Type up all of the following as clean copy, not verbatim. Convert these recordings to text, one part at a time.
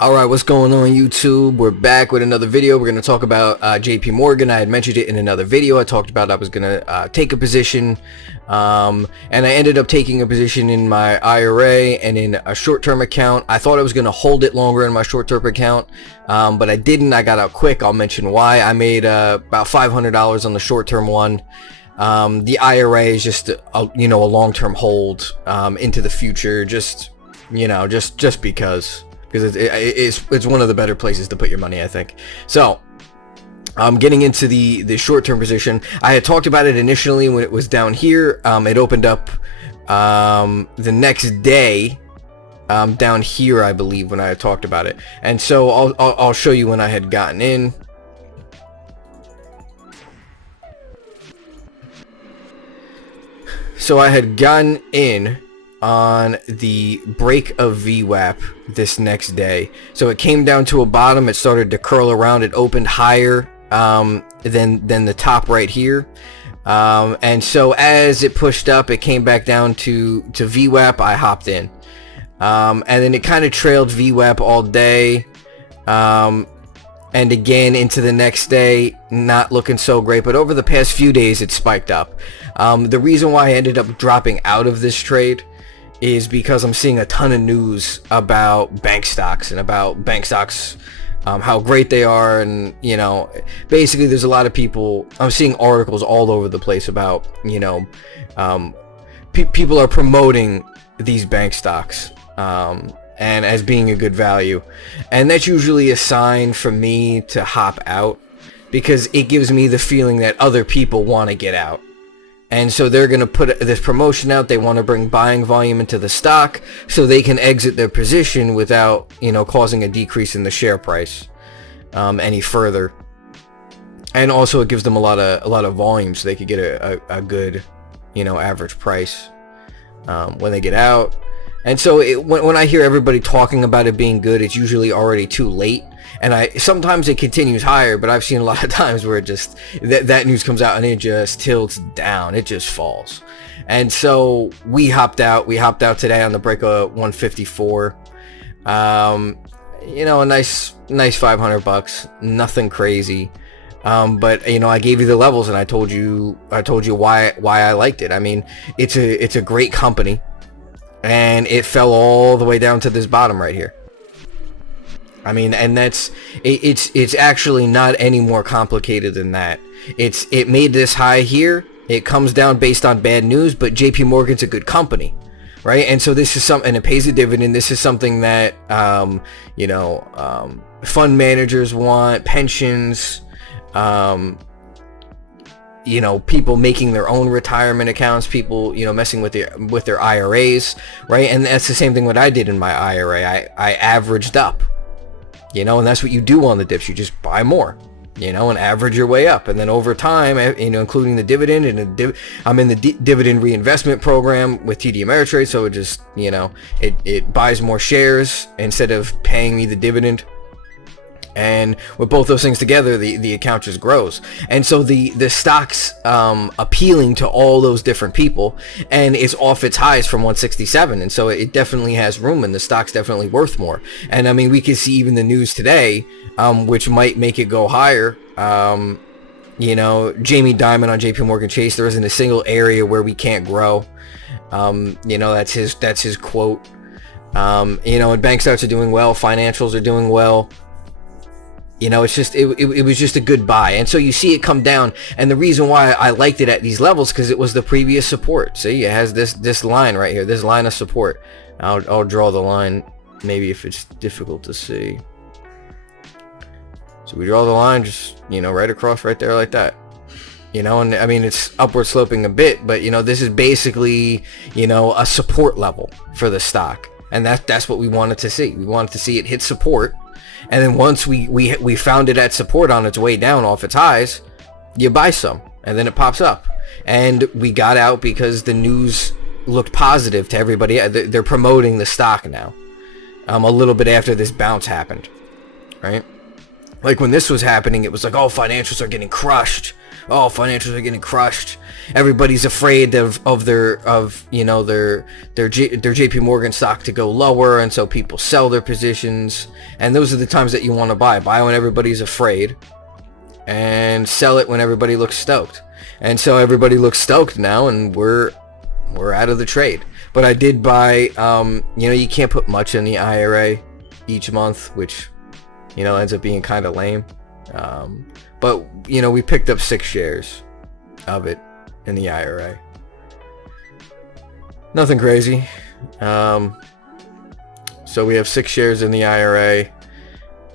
Alright, what's going on YouTube? We're back with another video. We're going to talk about JP Morgan. I had mentioned it in another video. I talked about I was going to take a position, and I ended up taking a position in my IRA and in a short-term account. I thought I was going to hold it longer in my short-term account, but I didn't. I got out quick. I'll mention why. I made about $500 on the short-term one. The IRA is just a long-term hold into the future, just because it's one of the better places to put your money, I think. So getting into the short-term position, I had talked about it initially when it was down here. It opened up the next day down here, I believe, when I had talked about it. And so I'll show you when I had gotten in. So I had gotten in on the break of VWAP this next day. So it came down to a bottom, it started to curl around, it opened higher than the top right here, and so as it pushed up, it came back down to VWAP. I hopped in, and then it kind of trailed VWAP all day, and again into the next day, not looking so great, but over the past few days it spiked up. The reason why I ended up dropping out of this trade is because I'm seeing a ton of news about bank stocks and about bank stocks, how great they are, and basically there's a lot of people. I'm seeing articles all over the place about people are promoting these bank stocks and as being a good value, and that's usually a sign for me to hop out, because it gives me the feeling that other people want to get out. And so they're going to put this promotion out. They want to bring buying volume into the stock so they can exit their position without, causing a decrease in the share price any further. And also it gives them a lot of volume, so they could get a good, average price when they get out. And so when I hear everybody talking about it being good, it's usually already too late. And sometimes it continues higher, but I've seen a lot of times where it just that news comes out and it just tilts down, it just falls. And so we hopped out today on the break of 154. A nice $500, nothing crazy. But I gave you the levels, and I told you why I liked it. I mean, it's a great company, and it fell all the way down to this bottom right here. I mean, and it's actually not any more complicated than that. It made this high here. It comes down based on bad news, but JP Morgan's a good company, right? And so this is something, and it pays a dividend. This is something that fund managers want, pensions, people making their own retirement accounts, people messing with their IRAs, right? And that's the same thing what I did in my IRA. I averaged up. And that's what you do on the dips. You just buy more, and average your way up. And then over time, including the dividend, and I'm in the dividend reinvestment program with TD Ameritrade. So it just, it buys more shares instead of paying me the dividend. And with both those things together, the account just grows. And so the stock's appealing to all those different people, and it's off its highs from 167, and so it definitely has room, and the stock's definitely worth more. And I mean, we can see even the news today, which might make it go higher. Jamie Dimon on JP Morgan Chase, there isn't a single area where we can't grow. That's his quote. And bank stocks are doing well, financials are doing well. It's just it was just a good buy. And so you see it come down, and the reason why I liked it at these levels, because it was the previous support. See, it has this line right here, this line of support. I'll draw the line, maybe if it's difficult to see. So we draw the line just right across right there like that. And I mean, it's upward sloping a bit, but this is basically a support level for the stock, and that's what we wanted to see. We wanted to see it hit support. And then once we found it at support on its way down off its highs, you buy some, and then it pops up. And we got out because the news looked positive to everybody. They're promoting the stock now, a little bit after this bounce happened, right? Like when this was happening, it was like, oh, financials are getting crushed. Oh, financials are getting crushed. Everybody's afraid of their JP Morgan stock to go lower, and so people sell their positions. And those are the times that you want to buy. Buy when everybody's afraid, and sell it when everybody looks stoked. And so everybody looks stoked now, and we're out of the trade. But I did buy. You can't put much in the IRA each month, which ends up being kind of lame. But we picked up 6 shares of it in the IRA. Nothing crazy. So we have 6 shares in the IRA,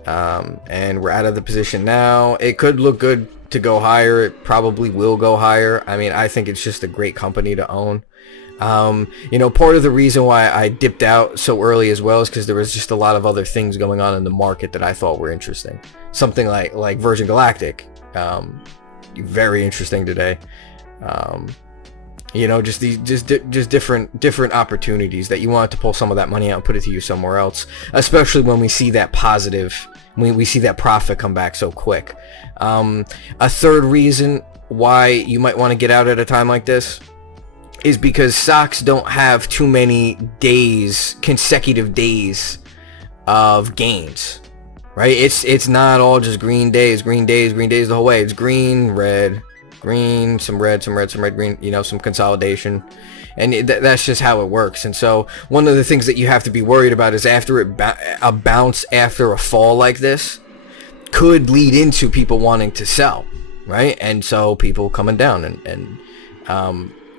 and we're out of the position now. It could look good to go higher. It probably will go higher. I mean, I think it's just a great company to own. Part of the reason why I dipped out so early as well is because there was just a lot of other things going on in the market that I thought were interesting. Something like Virgin Galactic, very interesting today. Just different opportunities that you want to pull some of that money out and put it to use somewhere else, especially when we see that positive, when we see that profit come back so quick. A third reason why you might want to get out at a time like this is because stocks don't have too many consecutive days of gains, right? It's not all just green days the whole way. It's green, red, green, some red, green, some consolidation. And that's just how it works. And so one of the things that you have to be worried about is after a bounce after a fall like this could lead into people wanting to sell, right? And so people coming down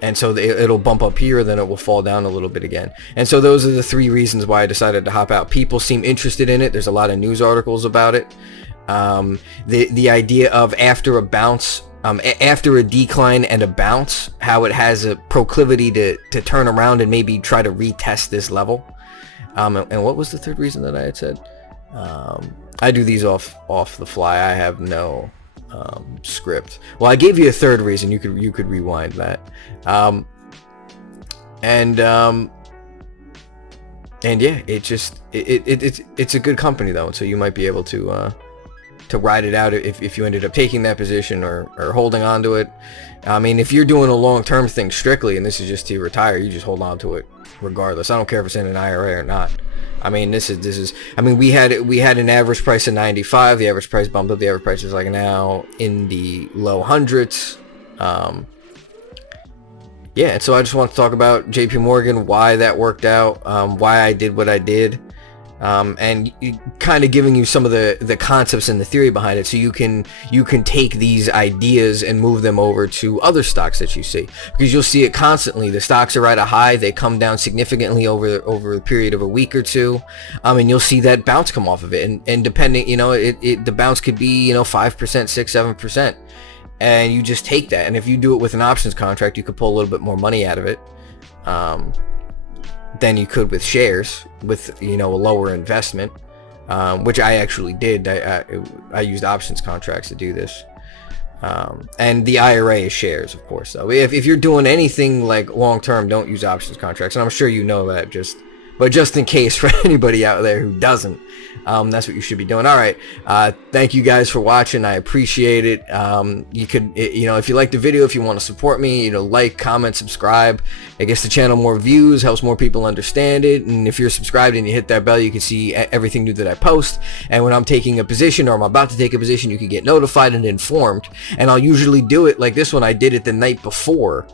and so it'll bump up here, then it will fall down a little bit again. And so those are the 3 reasons why I decided to hop out. People seem interested in it. There's a lot of news articles about it. The idea of after a bounce, after a decline and a bounce, how it has a proclivity to turn around and maybe try to retest this level. And what was the 3rd reason that I had said? I do these off the fly. I have no script. Well, I gave you a 3rd reason. You could rewind that. And yeah, it's a good company though, so you might be able to ride it out if you ended up taking that position or holding on to it. I mean, if you're doing a long-term thing strictly and this is just to retire, you just hold on to it regardless. I don't care if it's in an IRA or not. I mean, this is. I mean, we had an average price of 95. The average price bumped up. The average price is like now in the low hundreds. Yeah, and so I just want to talk about JP Morgan, why that worked out, why I did what I did, and kind of giving you some of the concepts and the theory behind it, so you can take these ideas and move them over to other stocks that you see, because you'll see it constantly. The stocks are at a high, they come down significantly over a period of a week or two, and you'll see that bounce come off of it, and depending, the bounce could be 5%, 6%, 7%. And you just take that, and if you do it with an options contract, you could pull a little bit more money out of it than you could with shares with a lower investment, which I actually did. I used options contracts to do this, and the IRA is shares, of course. So if you're doing anything like long term, don't use options contracts, and I'm sure you know that. But just in case for anybody out there who doesn't, that's what you should be doing. All right. Thank you guys for watching. I appreciate it. You could, if you like the video, if you want to support me, like, comment, subscribe. It gets the channel more views, helps more people understand it. And if you're subscribed and you hit that bell, you can see everything new that I post. And when I'm taking a position or I'm about to take a position, you can get notified and informed. And I'll usually do it like this one. I did it the night before.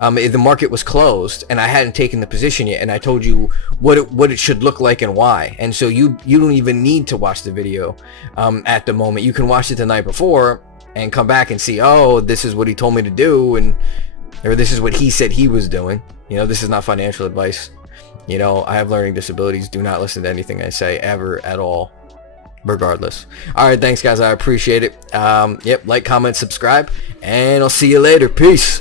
The market was closed and I hadn't taken the position yet, and I told you what it should look like and why. And so you don't even need to watch the video at the moment. You can watch it the night before and come back and see, oh, this is what he told me to do, or this is what he said he was doing. This is not financial advice. I have learning disabilities. Do not listen to anything I say ever at all, regardless. All right, thanks guys, I appreciate it. Yep, like, comment, subscribe, and I'll see you later. Peace.